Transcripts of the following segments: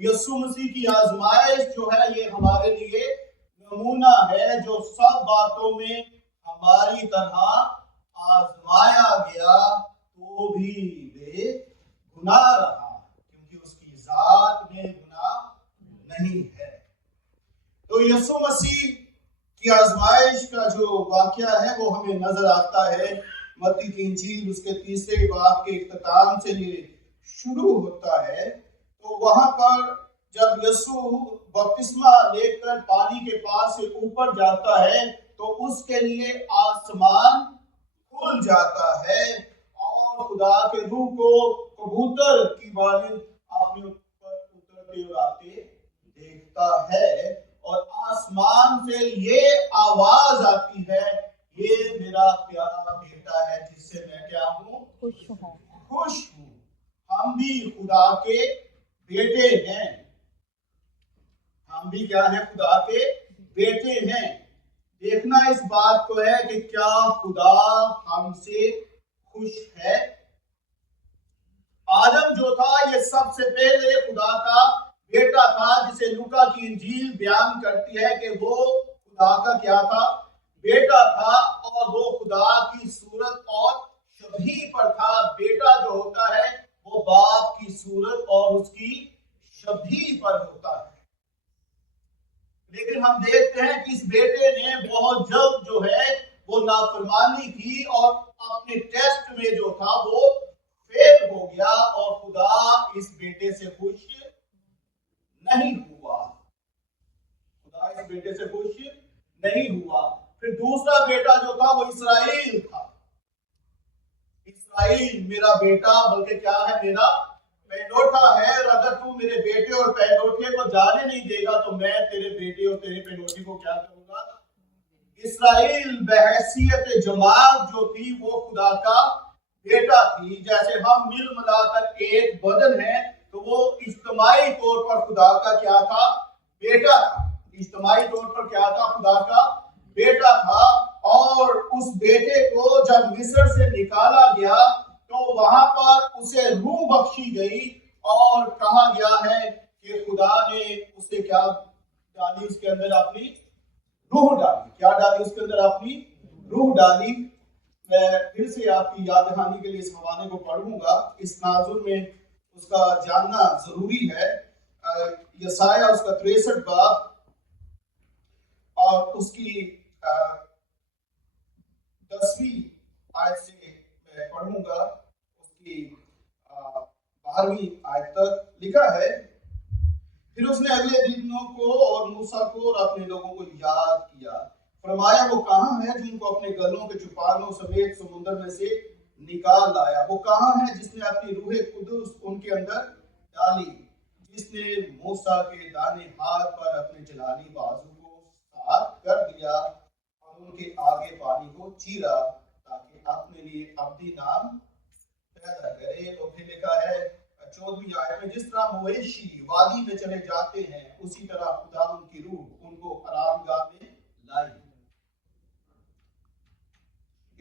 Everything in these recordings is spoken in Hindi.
यीशु मसीह की आजमाइश जो है ये हमारे लिए नमूना है, जो सब बातों में हमारी तरह आजमाया गया तो भी बेगुनाह रहा, क्योंकि उसकी जात में गुनाह नहीं है। तो यीशु मसीह की आजमाइश का जो वाकया है वो हमें नजर आता है मत्ती की इंजील उसके 3 बाब के इख्तिताम से ये शुरू होता है। तो वहां पर जब यीशु बपतिस्मा लेकर पानी के पास से ऊपर जाता है तो उसके लिए आसमान खुल जाता है और खुदा के रूह को कबूतर की मानिंद अपने ऊपर उतरते और आते देखता है, और आसमान से ये आवाज आती है, ये मेरा प्यारा बेटा है जिससे मैं क्या हूँ, खुश हूँ। हम भी खुदा के बेटे हैं, हम भी क्या हैं, खुदा के बेटे हैं। देखना इस बात को है कि क्या खुदा हमसे खुश है। आदम जो था ये सबसे पहले खुदा का बेटा था, जिसे लूका की इंजील बयान करती है कि वो खुदा का क्या था, बेटा था, और वो खुदा की सूरत और शबीह पर था। बेटा जो होता है वो बाप की सूरत और उसकी शबीह पर होता है। लेकिन हम देखते हैं कि इस बेटे ने बहुत जल्द जो है वो नाफरमानी की और अपने टेस्ट में जो था वो फेल हो गया, और खुदा इस बेटे से खुश नहीं हुआ। खुदा इस बेटे से खुश नहीं हुआ। फिर दूसरा बेटा जो था वो इसराइल था। इसराइल मेरा बेटा, बल्कि क्या है, मेरा पेनोटा है, और अगर तू मेरे बेटे और पेनोटे को जाने नहीं देगा तो मैं तेरे बेटे और तेरे पेनोटे को क्या करूंगा। इसराइल बहैसियत जमात जो थी वो खुदा का बेटा थी। जैसे हम मिल मिलाकर एक बदन है, तो वो इज्तिमाई तौर पर खुदा का क्या था, बेटा था। इज्तिमाई तौर पर क्या था, खुदा का बेटा था। और उस बेटे को जब मिस्र से निकाला गया तो वहां पर उसे रूह बख्शी गई, और कहा गया है कि खुदा ने उसे क्या डाली, उसके अंदर अपनी रूह डाली। क्या डाली उसके अंदर, अपनी रूह डाली। मैं फिर से आपकी याद दहानी के लिए इस हवाले को पढ़ूंगा, इस नाजुर में उसका जानना जरूरी है। यसाया उसका 63 बाब और उसकी 10वीं आयत से मैं पढ़ूंगा, उसकी 12वीं आयत तक लिखा है। फिर उसने अगले दिनों को और मूसा को और अपने लोगों को याद किया, फरमाया वो कहाँ है जिनको अपने गलों के चुपानों समेत समुद्र में से निकाल लाया। वो कहाँ है जिसने अपनी रूह कुदुस उनके अंदर डाली, जिसने मूसा के दाने हाथ पर अपने जलाली बाजू को साफ कर दिया और उनके आगे पानी को चीरा, ताकि अपने लिए अब्दी नाम पैदा करे। और फिर लिखा है 14वीं आयत में, जिस तरह मवेशी वादी में चले जाते हैं उसी तरह खुदा उनकी रूह उनको आरामगाह में लाई।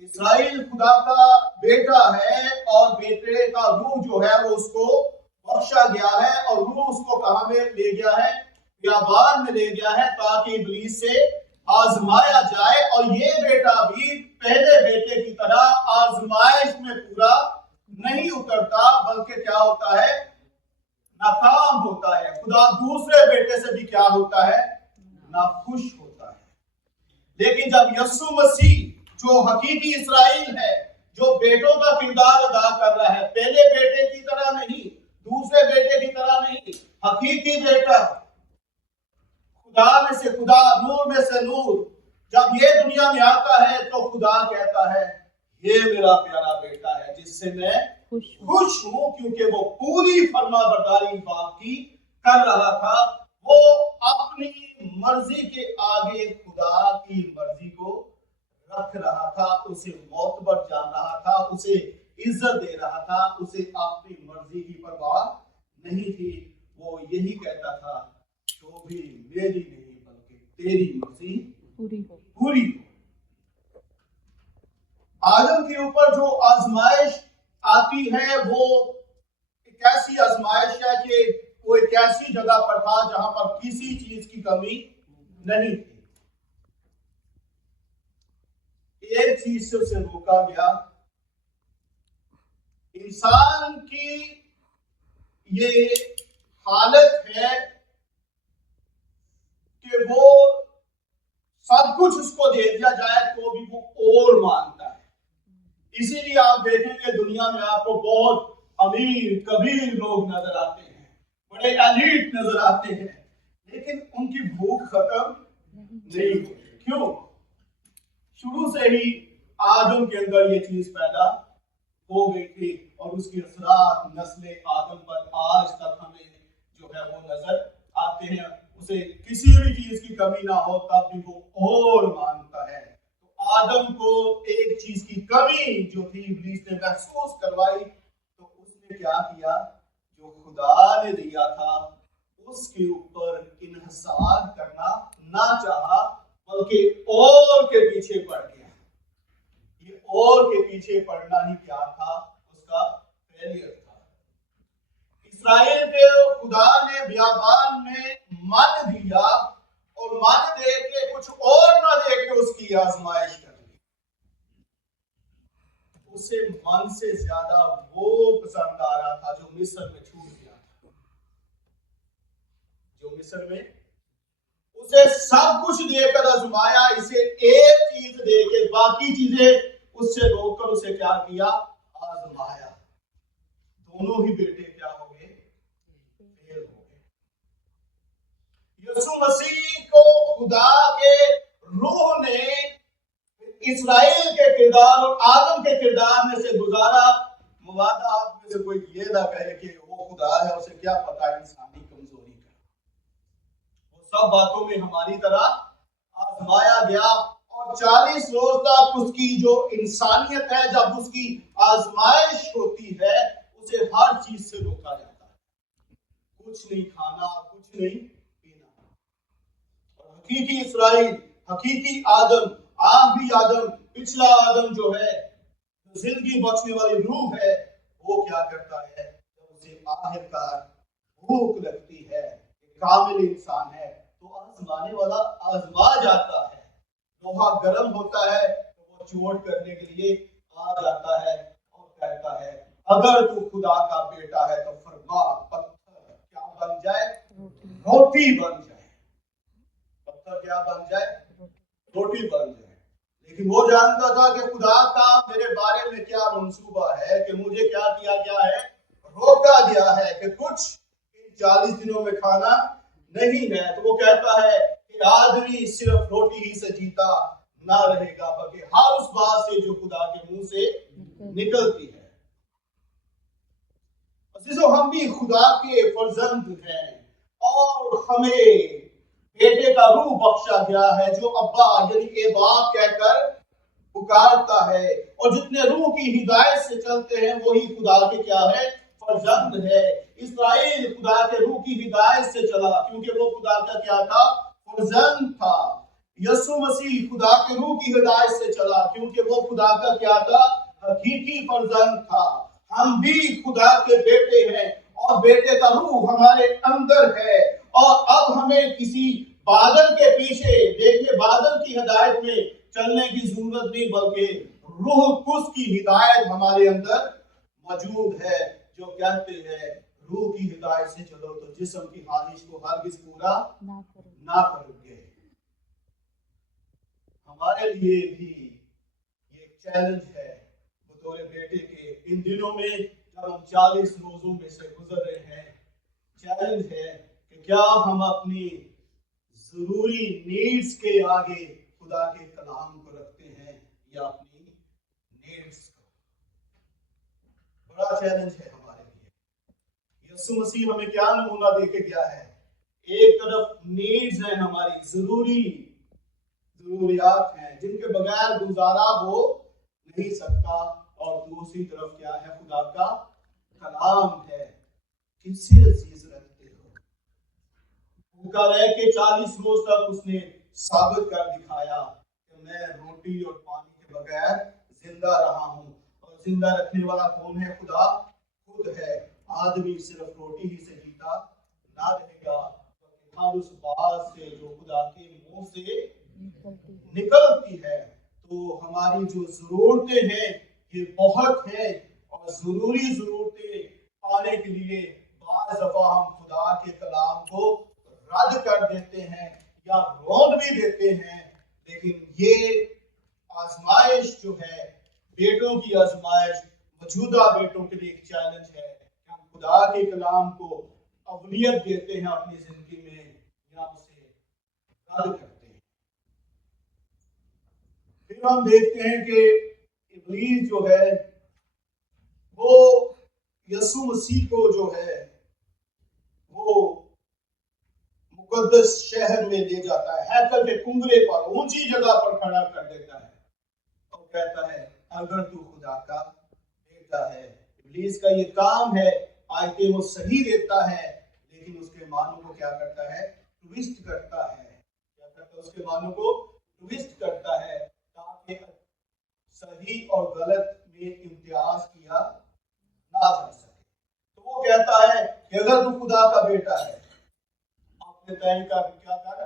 इस्राइल खुदा का बेटा है, और बेटे का रूह जो है वो उसको बख्शा गया है, और रूह उसको कहां में ले गया है, बियाबान में ले गया है, ताकि इब्लीस से आजमाया जाए। और ये बेटा भी पहले बेटे की तरह आजमाइश में पूरा नहीं उतरता, बल्कि क्या होता है, नाकाम होता है। खुदा दूसरे बेटे से भी क्या होता है, नाखुश होता है। लेकिन जब यीशु मसीह जो हकीकी इस्राइल है, जो बेटों का किरदार अदा कर रहा है, पहले बेटे की तरह नहीं, दूसरे बेटे की तरह नहीं, हकीकी बेटा, खुदा में से खुदा, नूर में से नूर, जब ये दुनिया में आता है तो खुदा कहता है ये मेरा प्यारा बेटा है जिससे मैं खुश हूं, क्योंकि वो पूरी फरमाबरदारी बाप की कर रहा था। वो अपनी मर्जी के आगे खुदा की मर्जी को रख रहा था, उसे मोतबर जान रहा था, उसे इज्जत दे रहा था, उसे अपनी मर्जी की परवाह नहीं थी। वो यही कहता था, जो भी मेरी नहीं बल्कि तेरी मर्जी पूरी हो। आदम के ऊपर जो आजमाइश आती है वो एक ऐसी आजमाइश है कि वो एक ऐसी जगह पर था जहां पर किसी चीज की कमी नहीं थी। एक चीज से उसे रोका गया, इंसान की ये हालत है कि वो सब कुछ उसको दे दिया जाए तो भी वो और मांगता है। इसीलिए आप देखेंगे दुनिया में आपको बहुत अमीर कबीर लोग नजर आते हैं, बड़े एलीट नजर आते हैं, लेकिन उनकी भूख खत्म नहीं होती। क्यों? शुरू से ही आदम के अंदर ये चीज पैदा हो गई थी और उसकी असरात नस्ले आदम पर आज तक हमें जो है वो नजर आते हैं। उसे किसी भी चीज की कमी ना हो तब भी वो और मांगता है। तो आदम को एक चीज की कमी जो थी इब्लीस ने महसूस करवाई, तो उसने क्या किया? जो खुदा ने दिया था उसके ऊपर इन्हिसार करना ना चाहा, बल्कि और के पीछे पड़ गया। ये और के पीछे पड़ना ही क्या था? उसका फेलियर था। इस्राएल के खुदा ने बियाबान में मन दिया और मन दे के कुछ और ना दे के उसकी आजमाइश कर ली। उसे मन से ज्यादा वो पसंद आ रहा था जो मिस्र में छूट गया था। जो मिस्र में उसे सब कुछ देकर आजमाया, इसे एक चीज देके बाकी चीजें उससे रोककर उसे क्या किया? आजमाया। दोनों ही बेटे क्या हो गए? फेल हो गए। यीशु मसीह को खुदा के रूह ने इस्राएल के किरदार और आदम के किरदार में से गुजारा। मुवादा आप में से कोई ये ना कहे कि वो खुदा है, उसे क्या पता इंसानी कमजोरी का। वो सब बातों में हमारी तरह आजमाया गया और 40 रोज तक उसकी जो इंसानियत है, जब उसकी आजमाइश होती है, उसे हर चीज से रोका जाता है। कुछ नहीं खाना, कुछ नहीं पीना। और हकीकी इस्राएल, हकीकी आदम, आखिरी आदम, पिछला आदम जो है, जो जिंदगी बख्शने वाली रूह है, वो क्या करता है? जब उसे आखिरकार भूख लगती है, कामिल इंसान है, तो आजमाने वाला आजमा जाता है। लोहा गर्म होता है तो वो चोट करने के लिए आ जाता है और कहता है, अगर तू खुदा का बेटा है तो फरमा पत्थर क्या बन जाए? रोटी बन जाए। पत्थर क्या बन जाए? रोटी बन जाए। लेकिन वो जानता था कि खुदा का मेरे बारे में क्या मंसूबा है, कि मुझे क्या किया गया है? रोका गया है कि कुछ 40 दिनों में खाना नहीं है। तो वो कहता है कि आदमी सिर्फ रोटी ही से जीता ना रहेगा, बल्कि हर उस बात से जो खुदा के मुंह से निकलती है। हम भी खुदा के फर्जंद हैं और हमें बेटे का रूह बख्शा गया है जो अब्बा यानी के बाप कहकर पुकारता है। और जितने रूह की हिदायत से चलते हैं वही खुदा के क्या है? फर्जंद है। इस्राएल खुदा के रूह की हिदायत से चला क्योंकि वो खुदा का क्या था? फर्जंद था। यीशु मसीह खुदा के रूह की हिदायत से चला क्योंकि वो खुदा का क्या था? हकीकी फर्जंद था। हम भी खुदा के बेटे हैं और बेटे का रूह हमारे अंदर है। और अब हमें किसी बादल के पीछे, देखिए, बादल की हिदायत में चलने की जरूरत नहीं, बल्कि रूह कुछ की हिदायत हमारे अंदर मौजूद है जो कहते हैं रूह की हिदायत से चलो तो जिस्म की ख्वाहिश को हरगिज पूरा ना करोगे। हमारे लिए भी ये चैलेंज है बतौर बेटे के। इन दिनों में जब हम 40 रोजों में से गुजर रहे हैं, चैलेंज है कि क्या हम अपनी जरूरी नीड्स के आगे खुदा के कलाम को रखते हैं या अपनी नीड्स को। बड़ा चैलेंज है हमारे लिए। यीशु मसीह हमें क्या नमूना देके गया है? एक तरफ नीड्स हैं, हमारी जरूरियात हैं जिनके बगैर गुजारा हो नहीं सकता, और दूसरी तरफ क्या है? खुदा का कलाम है। किससे अजीज रखते हो? भूखा रह के 40 रोज तक उसने साबित कर दिखाया कि मैं रोटी और पानी के बगैर जिंदा रहा हूं। और जिंदा रखने वाला कौन है? खुदा खुद है। आदमी सिर्फ रोटी ही से जीता बना रहेगा, हर उस बात से जो खुदा के मुंह से निकलती है। तो हमारी जो जरूरतें हैं ये बहुत है, और जरूरी जरूरतें पाने के लिए बाज़ दफा हम खुदा के कलाम को रद्द कर देते हैं या रोक भी देते हैं। लेकिन ये आजमाइश जो है, बेटों की आजमाइश, मौजूदा बेटों के लिए एक चैलेंज है कि हम खुदा के कलाम को अवलियत देते हैं अपनी जिंदगी में या उसे रद्द करते हैं। फिर हम देखते हैं कि इब्लीस जो है वो यीशु मसीह को जो है वो मुकद्दस शहर में ले जाता है, हैकल के कुंगरे पर ऊंची जगह पर खड़ा कर देता है और कहता है अगर तू खुदा का बेटा है। इब्लीस का ये काम है, आयतें वो सही देता है लेकिन उसके मानों को क्या करता है, ट्विस्ट करता है। क्या करता है, उसके मानों को ट्विस्ट करता है ताकि सही और गलत में इम्तियाज किया ना जा सके। तो वो कहता है कि अगर तू खुदा का बेटा है, अपने पैर का क्या कर,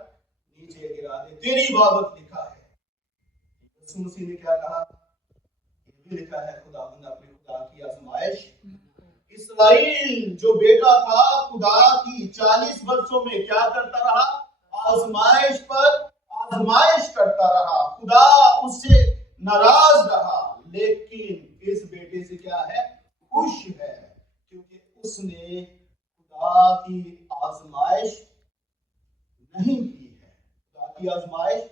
नीचे गिरा दे, तेरी बाबत लिखा है। यीशु मसीह ने क्या कहा, ये भी लिखा है खुदावंद अपने खुदा की आजमाइश। इस्राएल जो बेटा था खुदा की 40 वर्षों में क्या करता रहा, आजमाइश पर आजमाइश करता रहा, खुदा उससे नाराज रहा। लेकिन इस बेटे से क्या है, खुश है, क्योंकि उसने खुदा की आजमाइश नहीं की है। खुदा की आजमाइश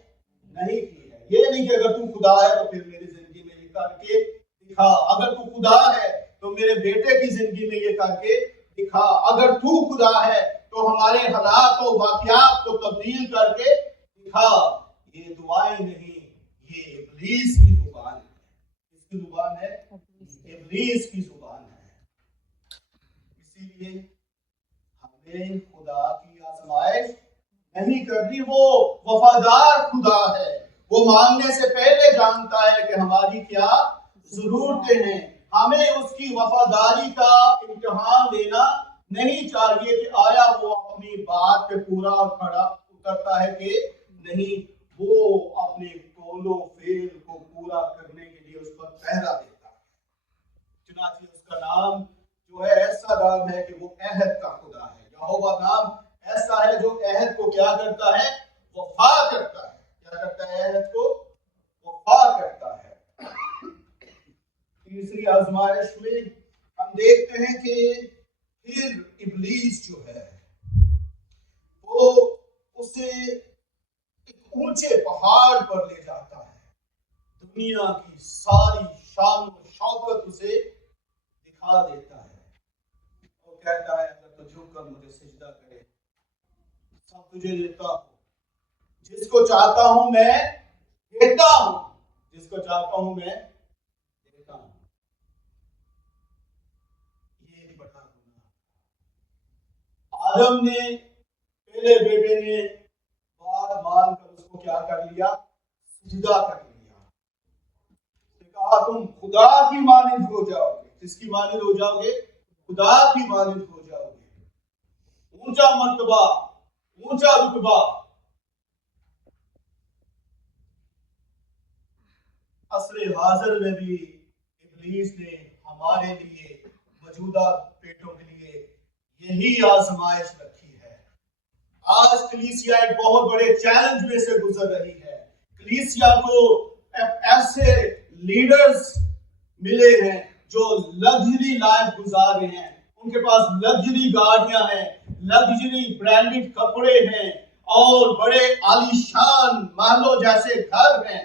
नहीं की है। ये नहीं कि अगर तू खुदा है तो फिर मेरी जिंदगी में ये करके दिखा, अगर तू खुदा है तो मेरे बेटे की जिंदगी में ये करके दिखा, अगर तू खुदा है तो हमारे हालात और वाकयात को तब्दील करके दिखा। ये दुआएं नहीं, ये इब्लीस की जुबान है। किसकी जुबान है, इब्लीस की जुबान है। इसीलिए हमें खुदा की आजमाइश नहीं करनी। वो वफादार खुदा है, वो मांगने से पहले जानता है कि हमारी क्या जरूरतें हैं। हमें उसकी वफादारी का इम्तिहान देना नहीं चाहिए कि आया वो अपनी बात पे पूरा और खड़ा उतरता है कि नहीं। वो अपने कौलो फेल को पूरा करने के लिए उस पर पहरा देता है। चुनांचे उसका नाम जो है ऐसा नाम है कि वो अहद का खुदा है। यहोवा नाम ऐसा है जो अहद को क्या करता है, वफा करता है। क्या करता है, अहद को वफा करता है। तीसरी आजमाइश में हम देखते हैं कि फिर इब्लीस जो है वो उसे एक ऊंचे पहाड़ पर ले जाता है, दुनिया की सारी शान और शौकत उसे दिखा देता है और कहता है अगर तो झुककर मुझे सिजदा करे, सब तुझे देता हूं, जिसको चाहता हूं मैं देता हूं, जिसको चाहता हूं मैं देता हूं। ये भी बड़ा गुनाह। आदम ने, पहले बेटे ने बात मानकर उसको क्या कर लिया, सिजदा कर लिया। कहा तुम खुदा की मानिंद हो जाओगे। किसकी मानिंद हो जाओगे, खुदा की मानिंद हो जाओगे। ऊंचा मर्तबा, ऊंचा रुतबा। असरे हाजिर में भी इब्लीस ने हमारे लिए, मौजूदा पेटों के लिए यही आजमाइश रखी है। आज कलीसिया एक बहुत बड़े चैलेंज में से गुजर रही है। कलीसिया को ऐसे लीडर्स मिले हैं जो लग्जरी लाइफ गुजार रहे हैं। उनके पास लग्जरी गाड़ियां हैं, लग्जरी ब्रांडेड कपड़े हैं और बड़े आलीशान महलों जैसे घर हैं।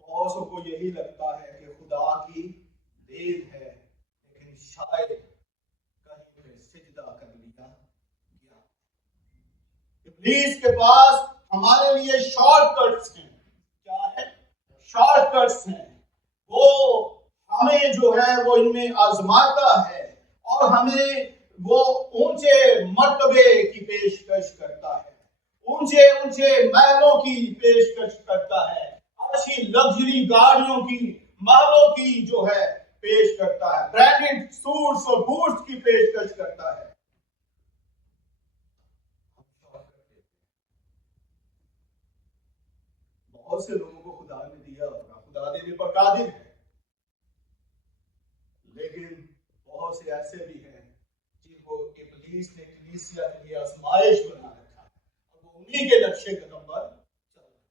बहुतों को यही लगता है कि खुदा की देन है, लेकिन शायद कहीं पे सिजदा कर लिया गया। इब्लीस के पास हमारे लिए शॉर्टकट्स हैं। क्या है, शॉर्टकट्स हैं। वो हमें जो है वो इनमें आजमाता है और हमें वो ऊंचे मर्तबे की पेशकश करता है, ऊंचे ऊंचे महलों की पेशकश करता है, अच्छी लग्जरी गाड़ियों की, महलों की जो है पेश करता है, ब्रांडेड सूट्स और बूट्स की पेशकश करता है। बहुत से लोगों को खुदा ने दिया होगा, खुदा देने पर कादिर है, लेकिन बहुत से ऐसे भी हैं जिनको इब्लीस ने कलीसिया के लिए आजमाइश बना रखा है और वो उन्हीं के नक्शे कदम पर चल रहे हैं।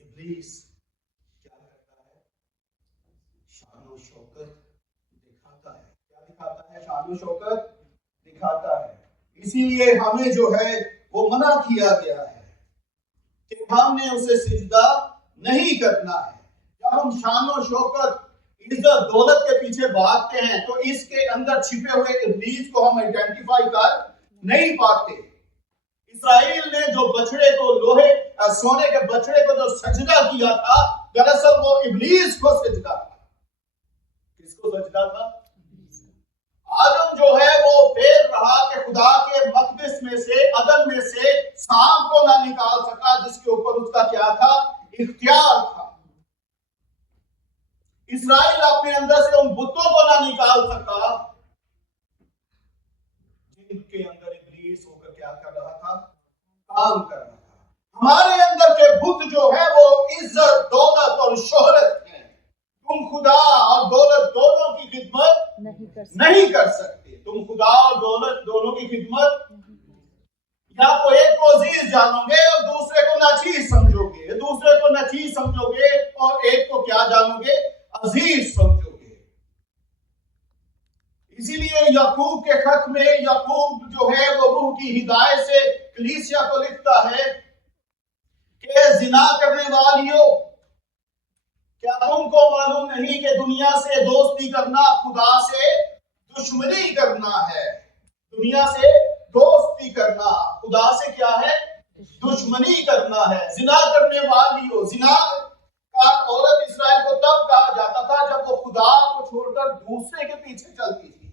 इब्लीस क्या करता है? शान और शौकत दिखाता है। क्या दिखाता है? शान और शौकत दिखाता है। इसीलिए हमें जो है वो मना किया गया है कि हमने उसे सिजदा नहीं करना है। जब हम शान और शौकत, इज्जत, दौलत के पीछे भागते हैं तो इसके अंदर छिपे हुए इब्लीस को हम आइडेंटिफाई कर नहीं पाते। इस्राएल ने जो बछड़े को, लोहे सोने के बछड़े को जो सजदा किया था, दरअसल वो इब्लीस को सजदा था। किसको सजदा था? आदम जो है वो फेर रहा कि खुदा के मकदस में से, अदन में से सांप को ना निकाल सका जिसके ऊपर उसका क्या था? इख्तियार था। इस्राएल अपने अंदर से उन बुतों को ना निकाल सका जिनके अंदर इब्लीस होकर क्या कर रहा था? काम कर रहा था। हमारे अंदर के बुत जो है वो इज्जत, दौलत और शोहरत है। तुम खुदा और दौलत दोनों की खिदमत नहीं कर सकते। तुम खुदा और दौलत दोनों की खिदमत, या तो एक को अजीज जानोगे और दूसरे को नाचीज समझोगे, दूसरे को नाचीज समझोगे और एक को क्या जानोगे? अजीज समझोगे। इसीलिए याकूब के खत में याकूब जो है वो रूह की हिदायत से कलीसिया को लिखता है कि जिना करने वालियों, क्या तुमको मालूम नहीं कि दुनिया से दोस्ती करना खुदा से दुश्मनी करना है? दुनिया से दोस्ती करना खुदा से क्या है? दुश्मनी करना है। जिना करने वालियों, जिना का औरत इस्राएल को तब कहा जाता था जब वो खुदा को छोड़कर दूसरे के पीछे चलती थी।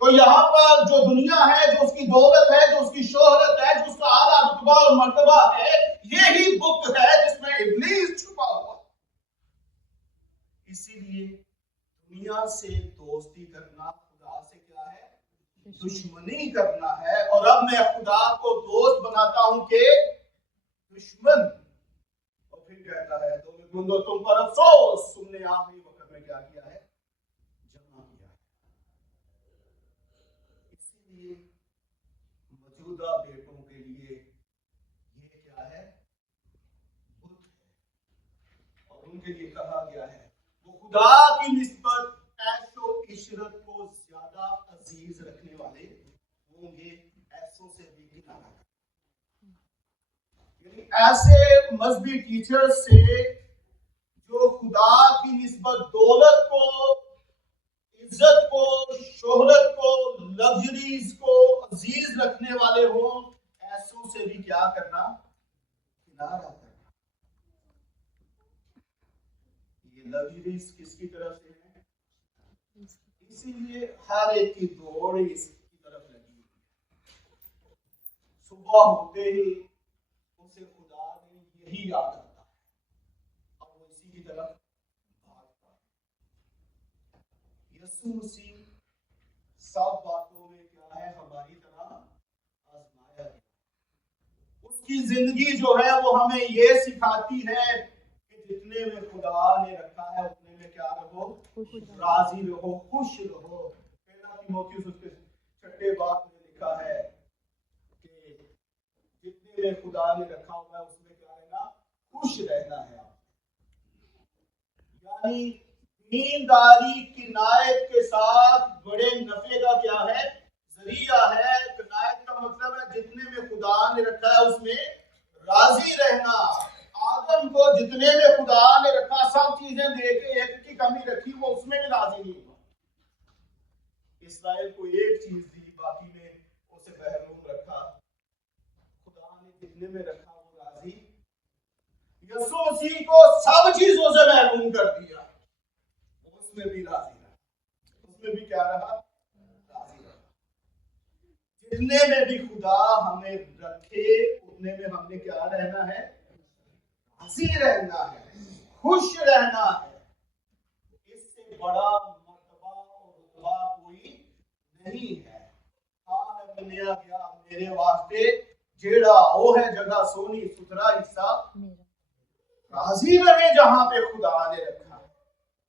तो यहाँ पर जो दुनिया है, जो उसकी दौलत है, जो उसकी शोहरत है, जो उसका आला रुतबा और मर्तबा है, यही बुत है जिसमें इब्लीस छुपा हुआ। इसीलिए दुनिया से दोस्ती करना खुदा से क्या है? दुश्मनी करना है। और अब मैं खुदा को दोस्त बनाता हूं कि दुश्मन। और फिर कहता है तुम पर अफसोस, तुमने आखिरी वक्त में क्या किया है? जमा किया है। इसीलिए मौजूदा बेटों के लिए ये क्या है? बुत है। और उनके लिए कहा गया है वो खुदा की निस्बत ऐशो इशरत को ज्यादा अजीज रखने वाले होंगे, ऐसों से भी किनारा। यानी ऐसे मजहबी टीचर से जो खुदा की निस्बत दौलत को, इज्जत को, शोहरत को, लग्जरीज को अजीज रखने वाले हों, ऐसों से भी क्या करना? किनारा करना। ये लग्जरीज किसकी तरफ से है? इसीलिए हर एक की दौड़ इसकी तरफ लगी है। सुबह होते ही उसे खुदा ने यही याद आता है और वो इसी की तरफ भागता है। यीशु मसीह सब बातों में क्या है? हमारी तरह आजमाया गया। उसकी जिंदगी जो है वो हमें ये सिखाती है कि जितने में खुदा ने रखा है उतने में क्या रहो? राजी रहो, खुश रहो। पहला तीमुथियुस उसके 6 बाब में लिखा है कि जितने में खुदा ने रखा हुआ है उसमें क्या रहना? खुश रहना है। यानी दीनदारी किनायत के साथ बड़े नफे का क्या है? जरिया है। किनायत का मतलब है जितने में खुदा ने रखा है उसमें राजी रहना। आदम को जितने में खुदा ने रखा, सब चीजें देके एक की कमी रखी, वो उसमें भी राजी नहीं हुआ। इस्राएल को एक चीज दी, बाकी में उसे महरूम रखा। खुदा ने जितने में रखा वो राजी। यीशु मसीह को सब चीजों से महरूम कर दिया, उसमें भी राजी रहा। उसमें भी क्या रहा? राजी रहा। जितने में भी खुदा हमें रखे उतने में हमने क्या रहना है? राजी रहना है, खुश रहना है। इससे बड़ा मर्तबा और रुतबा कोई नहीं है। हाँ, मैं बनाया गया मेरे वास्ते जेड़ा वो है जगह सोनी सुथरा हिस्सा राजी रहे जहां पे खुदा ने रखा है,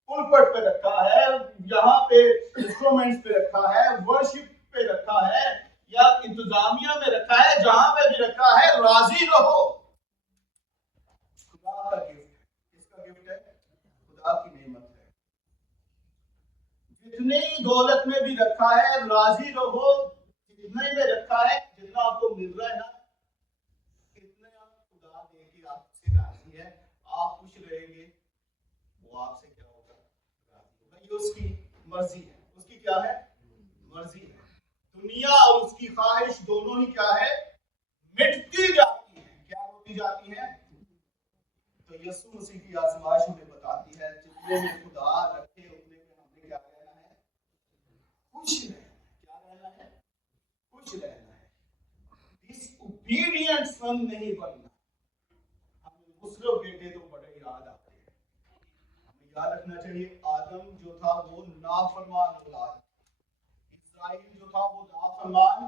पुलपट पे रखा है, यहाँ पे इंस्ट्रूमेंट्स पे रखा है, वर्शिप पे रखा है या इंतजामिया में रखा है, जहां पे भी रखा है राजी रहो। खुदा का गिफ्ट, किसका गिफ्ट है? खुदा की नेमत है। जितनी दौलत में भी रखा है राजी रहो, जितने में रखा है, जितना आपको मिल रहा है ना, कितने आप खुदा दे के आपसे राजी है, आप खुश रहेंगे, वो आपसे क्या होगा? राजी होगा। ये उसकी मर्जी है। उसकी क्या है? मर्जी है। दुनिया और उसकी ख्वाहिश दोनों ही क्या है? मिटती जाती है। क्या होती जाती है? तो यीशु मसीह की आजमाइश हमें बताती है, जितने में खुदा रखे उतने में हमने क्या रहना है? खुश रहना है। क्या रहना है? खुश रहना है। डिसोबीडिएंट सन नहीं बनना। हमें दूसरे बेटे तो बड़े याद आते हैं। हमें याद रखना चाहिए, आदम जो था वो नाफरमान औलाद, इस्राइल जो था वो नाफरमान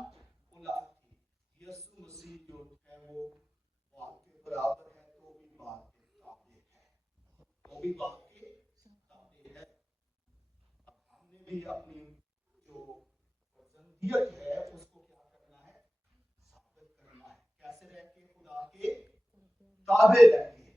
औलाद थी। यीशु मसीह जो है वो बाप के बराबर है, तो भी बाप के काबिल है, वो भी बाप के काबिल है। अब हमने भी अपनी जो वजनियत है उसको क्या करना है? साबित करना है। कैसे रह के? खुदा के ताबे रह के।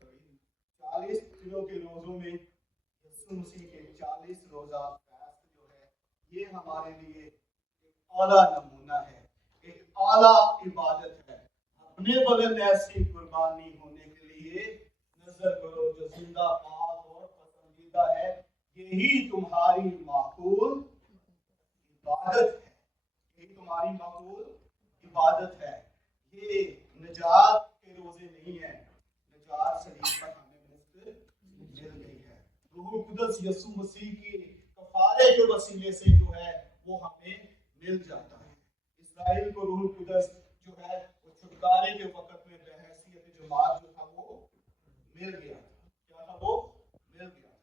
तो इन 40 दिनों के रोजों में यीशु मसीह के 40 रोजा फास्ट जो है, ये हमारे लिए एक आला नमूना है, एक आला इबादत है। अपने बदन ऐसी कुर्बानी होने के लिए नजर करो जो जिंदा, पाक और पसंदीदा है, यही तुम्हारी माकूल इबादत है। यही तुम्हारी माकूल इबादत है। ये निजात के रोजे नहीं है, निजात सलीब पर हमें मुफ्त मिल गई है। रूहुल कुदस यीशु मसीह के कफारे के वसीले से जो है वो हमें मिल जाता है। इस्राएल को रूहुल कुदस जो है वो छुटकारे के वक्त में बहैसियत जमात जो था वो मिल गया था। क्या था? वो मिल गया था।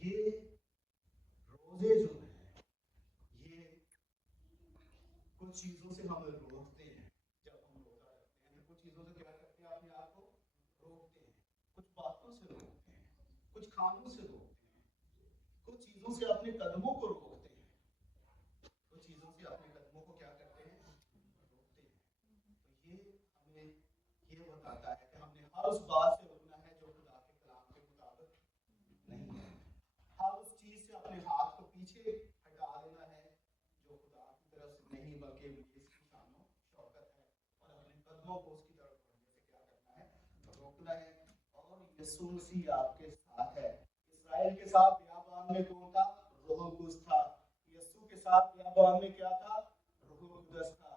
ये रोजे जो है, ये कुछ चीजों से हमें रोकते हैं। जब हम रोजा रखते हैं तो कुछ चीजों से क्या करते हैं? अपने आप को रोकते हैं। कुछ बातों से रोकते हैं, कुछ खानों से रोकते हैं, कुछ चीजों से अपने कदमों को रोकते हैं, कुछ चीजों से अपने कदमों को क्या करते हैं? रोकते हैं। तो ये हमें ये बताता है कि हमने हर उस बात से रुकना है जो खुदा के कलाम के मुताबिक नहीं है। हर उस चीज से अपने हाथ को पीछे हटा देना है जो खुदा की तरफ से नहीं बल्कि इब्लीस की शानो शौकत है, और अपने कदमों को उसकी तरफ बढ़ने से क्या करना है? रोकना है। और यीशु मसीह आपके साथ है। इस्राएल के साथ बियाबान में कौन था? रूहुल कुदस था। यीशु के साथ बियाबान में क्या था? रूहुल कुदस था।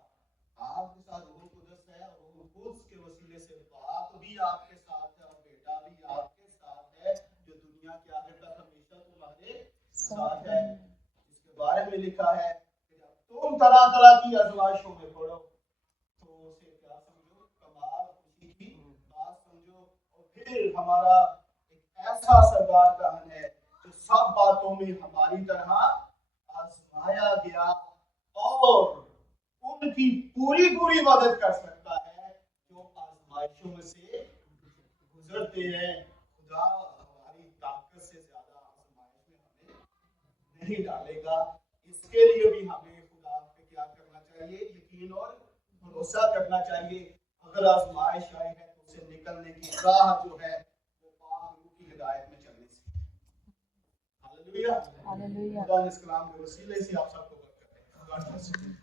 आपके साथ रूहुल कुदस है, और रूहुल कुदस के वसीले से बाप भी आपके साथ है और बेटा भी आपके साथ है, जो दुनिया के आगे तक हमेशा तुम्हारे साथ है। इसके बारे में लिखा है कि जब तुम तरह तरह की आजमाइशों में पड़ो तो उसे क्या समझो? कमाल, खुशी की बात समझो। और फिर हमारा एक ऐसा सरदार कहन है जो सब बातों में हमारी तरह आजमाया गया और उनकी पूरी पूरी मदद कर सकता है जो आजमाइशों में से गुजरते हैं। खुदा हमारी ताकत से ज्यादा आजमाइश में हमें नहीं डालेगा। इसके लिए भी हमें खुदा पे क्या करना चाहिए? यकीन और भरोसा करना चाहिए। अगर आजमाइश आई है तो उसे निकलने की राह जो है वो पाक रूह की हिदायत में चलने से। Hallelujah, hallelujah. खुदा ने इस कलाम के वसीले से आप सबको बरकत दे।